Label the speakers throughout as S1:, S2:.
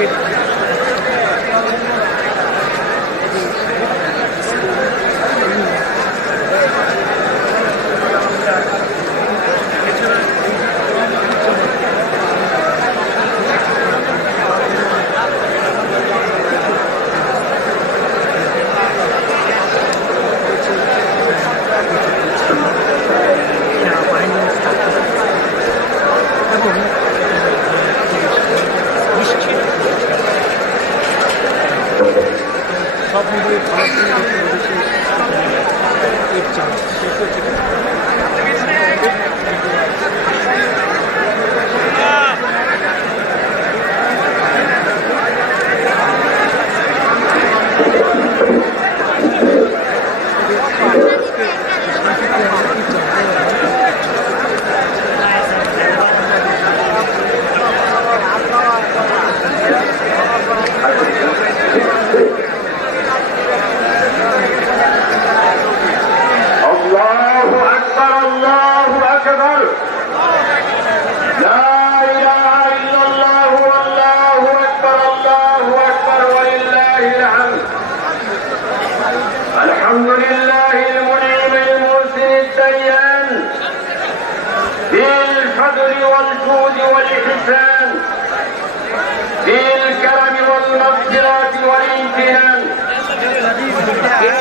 S1: market সব মিলিয়ে ভারত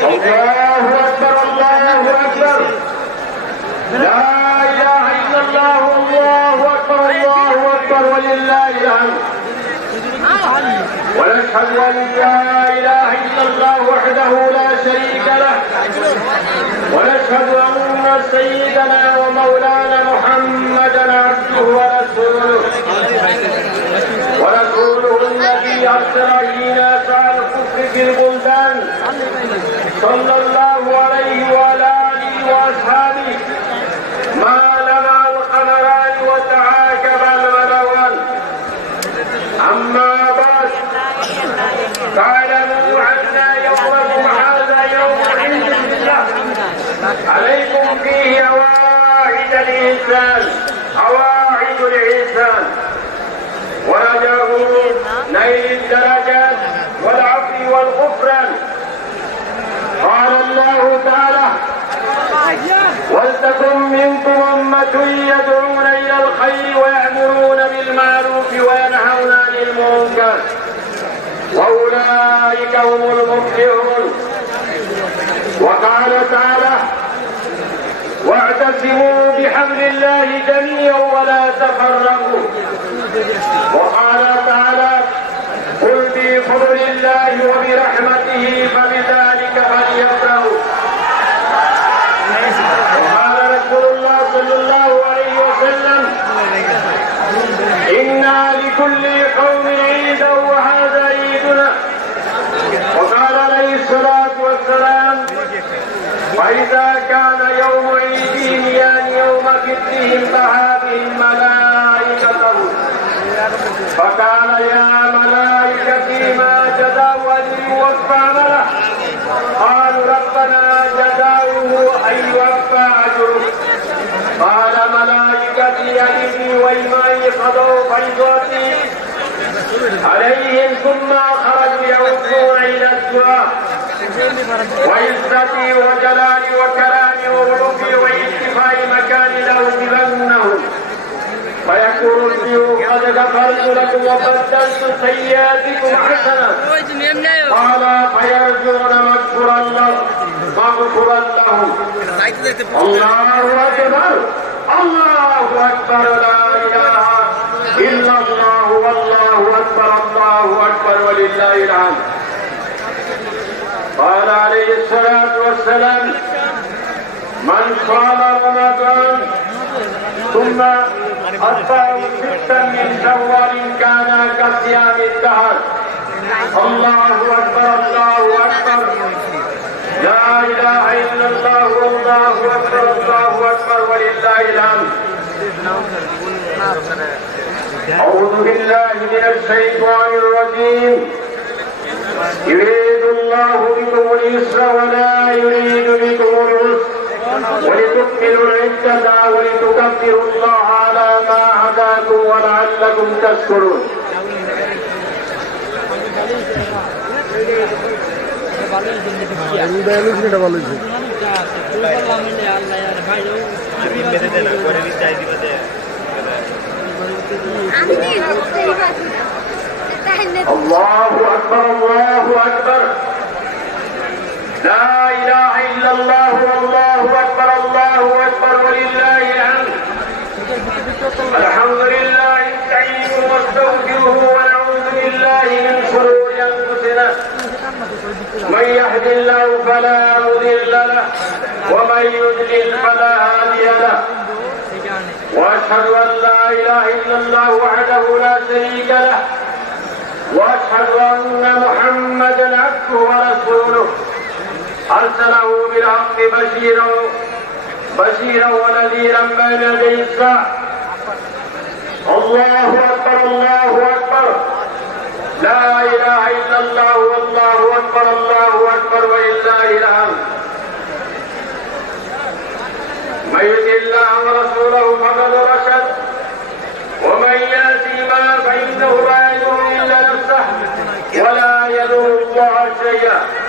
S2: الله أكبر الله أكبر لا إله إلا الله الله أكبر الله أكبر ولله الحمد ونشهد أن لا إله إلا الله وحده لا شريك له ونشهد أن سيدنا ومولانا محمدا عبده ورسوله ورسوله الذي أرسل صلى الله عليه وعلى آله وأصحابه ما لنا القمران وتعاقب الملوان أما بعد يدعون إلى الخير ويأمرون بالمعروف وينهون عن المنكر. وأولئك هم المفلحون. وقال تعالى واعتصموا بحبل الله جميعا ولا تفرقوا. وقال تعالى قل بفضل الله وبرحمته فبذلك فليفرحوا وقال رسول الله صلى الله عليه وسلم إنا لكل قوم عيدا وهذا عيدنا وقال عليه الصلاة والسلام فإذا كان يوم عيدهم يعني يوم فطرهم بهم ملائكته فقال يا ملائكتي ما جزاء يوفى عمله قالوا ربنا جزاؤه أن يوفى أجره. قال ملائكتي أجبني وإيماني قضوا فريضتي عليهم ثم خرجوا يردون إلى الدعاء. وعزتي وجلالي وكرامي وغلوبي وانتفاء مكاني لأوجبنهم فيقول الدين قد غفرت لكم وبدلت سيئاتكم حسنة قال فيرجون مغفرا له مغفرا لهم الله أكبر الله أكبر لا إله إلا الله والله أكبر الله أكبر ولله الحمد قال عليه الصلاة والسلام من صام رمضان ثم أتبعه ستا من شوال كان كصيام الدهر. الله أكبر الله أكبر. لا إله إلا الله والله أكبر الله أكبر ولله الحمد. أعوذ بالله من الشيطان الرجيم. يريد الله بكم اليسر ولا يريد بكم العسر ولتكملوا العدة ولتكبروا الله على ما هداكم ولعلكم تشكرون الله أكبر الله أكبر لا إله إلا الله والله أكبر الله أكبر ولله الحمد. الحمد لله نستعينه ونستغفره ونعوذ بالله من شرور أنفسنا. من يهد الله فلا مضل له ومن يضلل فلا هادي له. وأشهد أن لا إله إلا الله وحده لا شريك له وأشهد أن محمدا عبده ورسوله. أرسله بالحق بشيرا بشيرا ونذيرا بين يدي الساعة. الله أكبر الله أكبر. لا إله إلا الله والله أكبر الله أكبر ولله الحمد. من يطع الله ورسوله فقد رشد. ومن يأتي ما فإنه لا يضر إلا نفسه ولا يضر الله شيئا.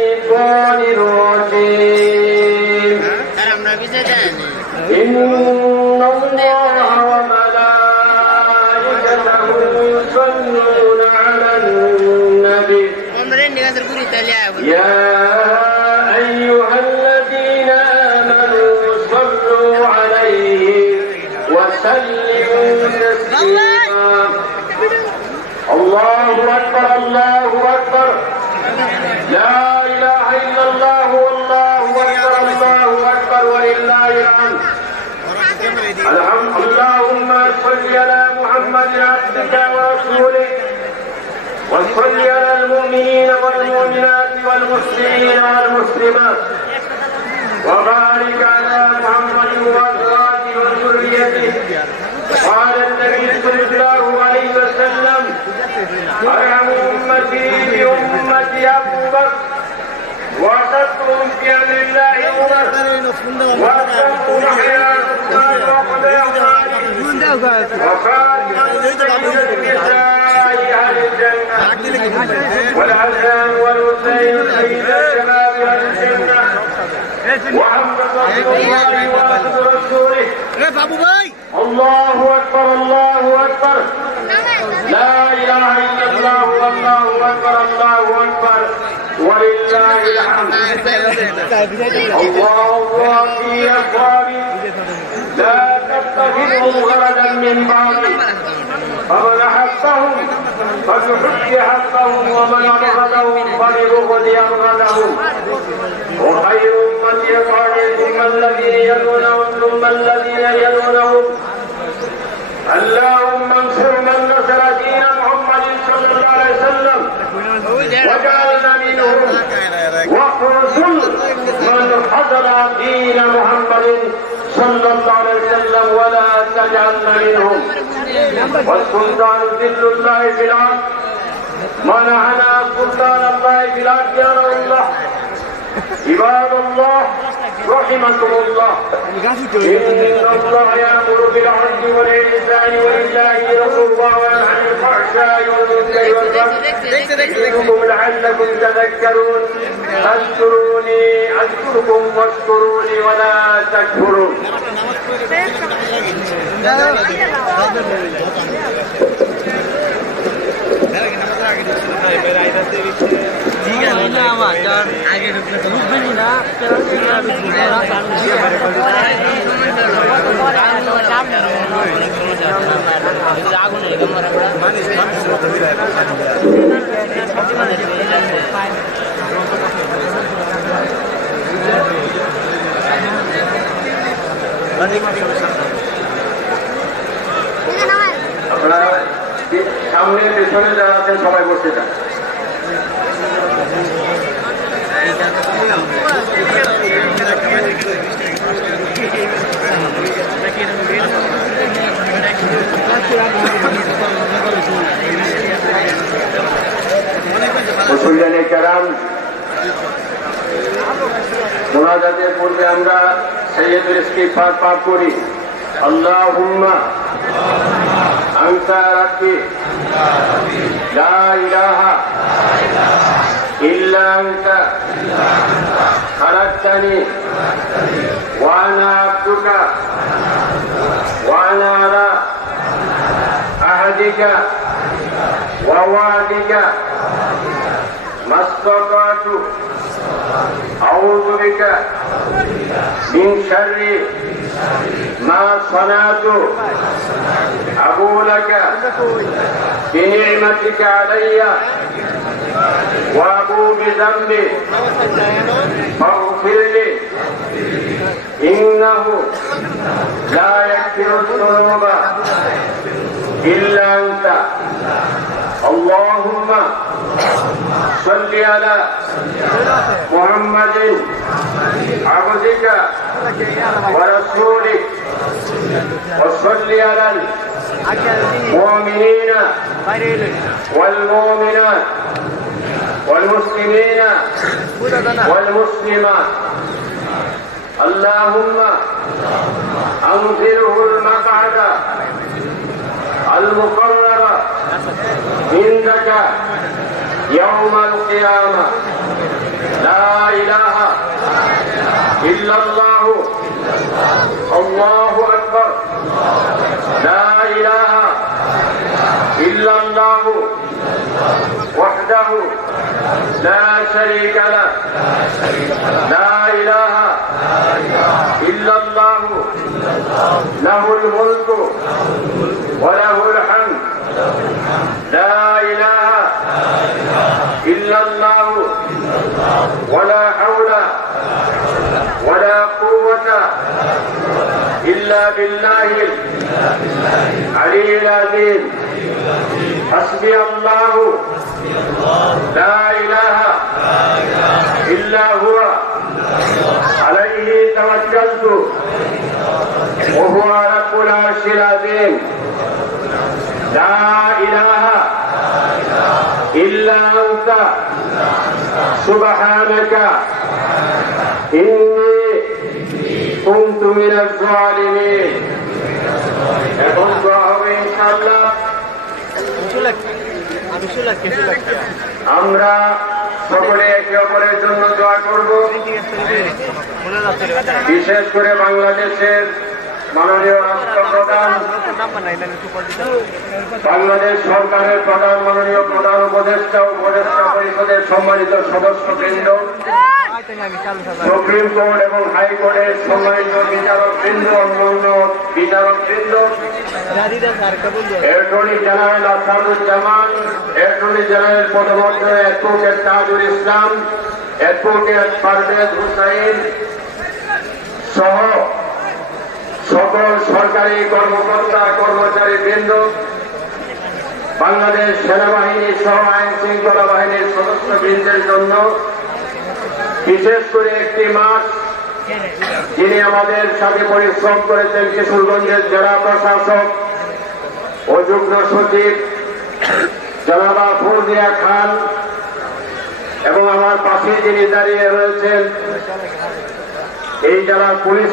S2: الحمد اللهم صل على محمد عبدك ورسولك وصل على المؤمنين والمؤمنات والمسلمين والمسلمات وبارك على محمد وأزواجه وذريته قال النبي صلى الله عليه وسلم أرحم أمتي بأمتي أبو بكر واشدهم في أمر الله عمر واشدهم يحيى والحسن والحسين سيدا شباب أهل الجنه وحمد الله وعبد رسوله رفع ابو باي الله اكبر الله اكبر لا اله الا الله الله اكبر الله اكبر ولله الحمد الله في اكبر لا تتخذوا غردا من بعدي. فمن أحبهم فليحب حقهم ومن ابغضهم فليبغض ابغضهم وخير امتي قال ثم الذين يلونهم ثم الذين يلونهم. اللهم انصر من نصر دين محمد صلى الله عليه وسلم. وجعلنا منهم. واخذل من حضر دين محمد صلى الله عليه وسلم ولا تجعلنا منهم. والسلطان ذل الله في الأرض. منعنا سلطان الله في الأرض يا الله. عباد الله رحمكم الله. إن الله يأمر بالعدل والإحسان وإيتاء ذي القربى يذكركم لعلكم تذكرون اذكروني اذكركم واشكروني ولا تكفرون আগে সামনে পেছনে যারা আছেন সবাই বসে যান। মুসলমানের কেরাম মোনাজাতের পূর্বে আমরা সৈয়দুল ইস্তিফার পাঠ করি আল্লাহুম্মা أنت ربي لا إله إلا أنت خلقتني وأنا عبدك وأنا على عهدك ووعدك ما استطعت أعوذ بك من شر ما صنعت أبو لك بنعمتك علي وأبو بذنبي فاغفر لي إنه لا يغفر الذنوب إلا أنت اللهم صل على محمد عبدك ورسولك وصل على المؤمنين والمؤمنات والمسلمين والمسلمات اللهم انزله المقعد المقرر عندك يوم القيامة. لا إله إلا الله. الله أكبر. لا إله إلا الله وحده لا شريك له. لا إله إلا بالله العلي العظيم حسبي الله لا إله إلا هو عليه توكلت وهو رب العرش العظيم لا إله إلا أنت سبحانك إني كنت من الظالمين এখন দোয়া হবে ইনশাআল্লাহ আমরা সকলে একে অপরের জন্য দোয়া করব বিশেষ করে বাংলাদেশের মাননীয় রাষ্ট্রপ্রধান বাংলাদেশ সরকারের প্রধান মাননীয় প্রধান উপদেষ্টা ও উপদেষ্টা পরিষদের সম্মানিত সদস্য বৃন্দ সুপ্রিম কোর্ট এবং হাইকোর্টের সম্মানিত বিচারক বৃন্দ অন্যান্য বিচারক বৃন্দ attorney general Asaduzzaman attorney general পদমর্থ advocate Tajul Islam advocate Parvez Hussain সহ সকল সরকারি কর্মকর্তা কর্মচারী বৃন্দ বাংলাদেশ সেনাবাহিনী সহ আইন শৃঙ্খলা বাহিনীর সদস্য বৃন্দের জন্য বিশেষ করে একটি মাস যিনি আমাদের সাথে পরিশ্রম করেছেন কিশোরগঞ্জের জেলা প্রশাসক ও যুগ্ম সচিব জনাবা ফৌজিয়া খান এবং আমার পাশে যিনি দাঁড়িয়ে রয়েছেন এই জেলার পুলিশ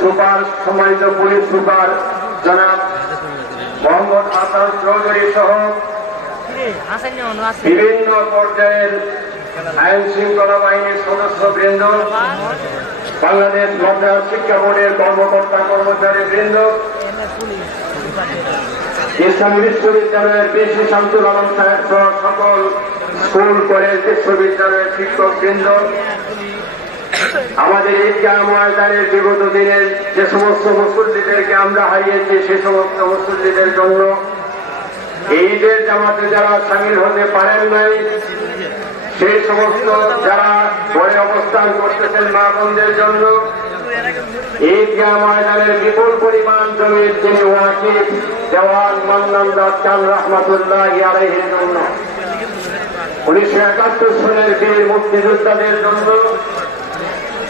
S2: সুপার সম্মানিত পুলিশ সুপার জনাব মোহাম্মদ হাসান চৌধুরী সহ বিভিন্ন পর্যায়ের আইন শৃঙ্খলা বাহিনীর সদস্য বৃন্দ, বাংলাদেশ মাদ্রাস শিক্ষা বোর্ডের কর্মকর্তা কর্মচারী বৃন্দ, ইসলামী বিশ্ববিদ্যালয়ের বেশি শামসুল আলম সাহেব সহ সকল স্কুল, কলেজ, বিশ্ববিদ্যালয়ের শিক্ষক বৃন্দ। আমাদের ঈদগাহ ময়দানের বিগত দিনের যে সমস্ত মুসল্লিদেরকে আমরা হারিয়েছি, সে সমস্ত মুসল্লিদের জন্য এই ঈদের জামাতে যারা সামিল হতে পারেন নাই সেই সমস্ত যারা ঘরে অবস্থান করতেছেন মা বোনদের জন্য ঈদগাহ ময়দানের বিপুল পরিমাণ জমির যিনি ওয়াকিব দেওয়ান মান্নান দাস চান রহমতুল্লাহ আলাইহির জন্য। উনিশশো একাত্তর সালের বীর মুক্তিযোদ্ধাদের জন্য,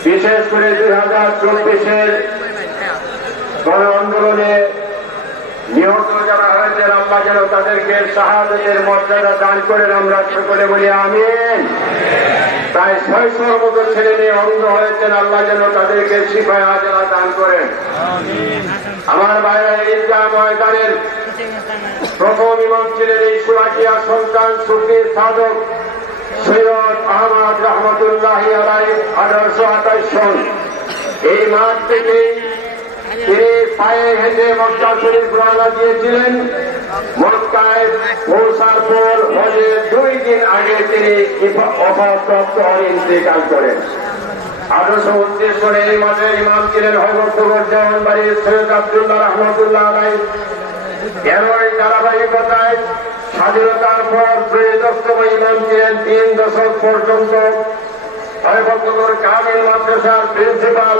S2: বিশেষ করে দুই হাজার চব্বিশের গণ আন্দোলনে নিহত যারা হয়েছেন, আল্লাহ যেন তাদেরকে শাহাদের মর্যাদা দান করেন। আমরা সকলে বলি আমিন। প্রায় ছয়শোর মতো ছেলে মেয়ে অন্ধ হয়েছেন, আল্লাহ যেন তাদেরকে শিফায় হাজারা দান করেন। আমার বাইরে ঈদগাহ ময়দানের প্রথম ইমাম ছিলেন এই সুরাকিয়া সন্তান সুফি সাধক সৈয়দ আহমদ রহমতুল্লাহ আলাই আঠারোশো আঠাশ সন। এই মাঠ থেকেই তিনি পায়ে হেঁটে মক্কা শরীফ রওনা দিয়েছিলেন। মক্কায় পৌঁছার পর হজের দুই দিন আগে তিনি অভাবপ্রাপ্ত করেন। করে এই ছিলেন ধারাবাহিকতায় স্বাধীনতার পর ত্রয়োদশতম ইমাম ছিলেন তিন দশক পর্যন্ত। হরভক্তগর কামিল মাদ্রাসার প্রিন্সিপাল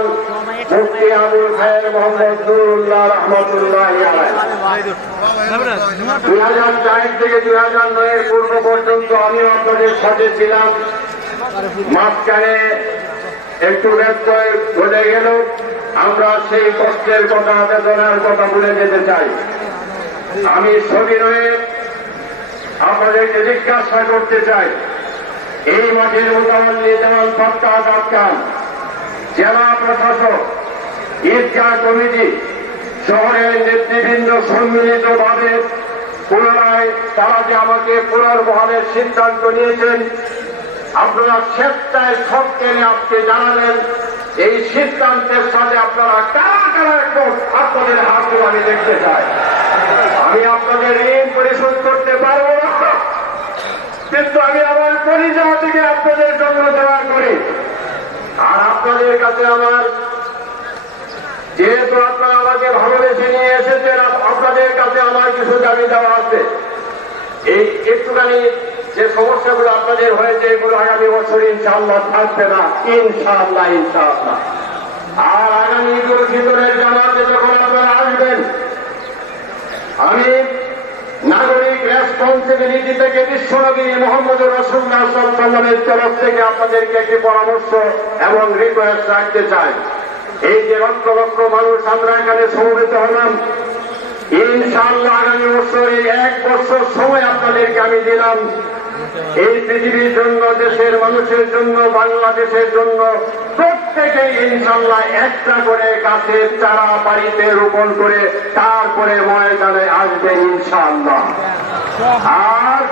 S2: মুফতি আবুল খায়ের মোহাম্মদ রহমতুল্লাহ দুই হাজার চার থেকে দুই হাজার নয়ের পূর্ব পর্যন্ত আমি আপনাদের সাথে ছিলাম। মাঝখানে একটু ব্যত্যয় ঘটে গেল, আমরা সেই কষ্টের কথা, বেদনার কথা ভুলে যেতে চাই। আমি সবিনয়ে আপনাদেরকে জিজ্ঞাসা করতে চাই এই মাঠের মোতাবল্লি যেমন সরকার দরকার। জেলা প্রশাসক ঈদগাহ কমিটি, শহরের নেতৃবৃন্দ সম্মিলিতভাবে পুনরায় তারা যে আমাকে পুনর্বহালের সিদ্ধান্ত নিয়েছেন, আপনারা স্বেচ্ছায় সব কেনে আজকে জানালেন, এই সিদ্ধান্তের সাথে আপনারা কারা কারা একদম আপনাদের হাত আমি দেখতে চাই। আমি আপনাদের ঋণ পরিশোধ করতে পারব না। কিন্তু আমি আমার পরিচয় থেকে আপনাদের জন্য দেওয়া করি। আর আপনাদের কাছে আমার, যেহেতু আপনারা আমাকে ভালোবেসে নিয়ে এসেছেন আপনাদের কাছে আমার কিছু দাবি দেওয়া আছে। এই একটুখানি যে সমস্যাগুলো আপনাদের হয়েছে, এগুলো আগামী বছর ইনশাআল্লাহ থাকবে না। ইনশাআল্লাহ ইনশাআল্লাহ। আর আগামী ঈদুল ফিতরের জামাতে যখন আপনারা আসবেন আমি নাগরিক রেসপন্সিবিলিটি থেকে বিশ্বনবী মোহাম্মদ রসুল্লাহ সাল্লামের তরফ থেকে আপনাদেরকে একটি পরামর্শ এবং রিকোয়েস্ট রাখতে চাই। এই যে লক্ষ লক্ষ মানুষ আমরা এখানে সমবেত হলাম, ইনশাআল্লাহ আগামী বছর এই এক বছর সময় আপনাদেরকে আমি দিলাম। এই পৃথিবীর জন্য, দেশের মানুষের জন্য, বাংলাদেশের জন্য প্রত্যেকে ইনশাল্লাহ একটা করে গাছের চারা বাড়িতে রোপণ করে তারপরে ময়দানে আসবে ইনশাআল্লাহ। আর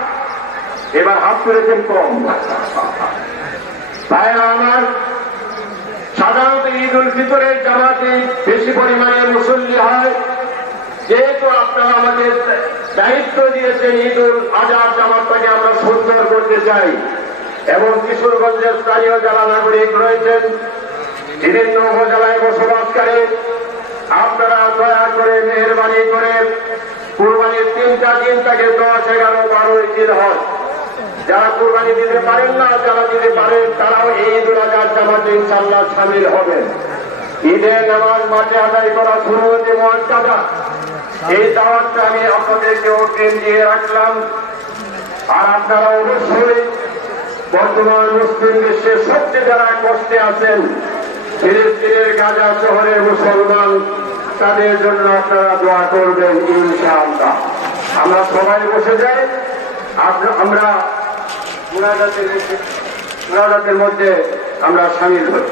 S2: এবার হাত তুলেছেন কম। ভাইরা আমার সাধারণত ঈদ উল ফিতরের জামাতে বেশি পরিমাণে মুসল্লি হয়। যেহেতু আপনারা আমাদের দায়িত্ব দিয়েছেন ঈদ উল আজহার জামাতটাকে আমরা সুন্দর করতে চাই। এবং কিশোরগঞ্জের স্থানীয় যারা নাগরিক রয়েছেন বিভিন্ন উপজেলায় বসবাসকারী, আপনারা দয়া করে মেহরবানি করে কুরবানির তিনটা দিন থেকে দশ, এগারো, বারো দিন হয়। যারা কুরবানি দিতে পারেন না, যারা দিতে পারেন, তারাও এই আজহার জামাতে ইনশাল্লাহ সামিল হবেন। ঈদের নামাজ মাঠে আদায় করা শুরু হতে এই দাওয়াতটা আমি আপনাদেরকে অগ্রিম দিয়ে রাখলাম। আর আপনারা অবশ্যই বর্তমান মুসলিম বিশ্বের সবচেয়ে যারা কষ্টে আছেন, ফিলিস্তিনের গাজা শহরের মুসলমান তাদের জন্য আপনারা দোয়া করবেন, ইনশাআল্লাহ। আমরা সবাই বসে যাই। আমরা মুনাজাতের মধ্যে আমরা সামিল হই।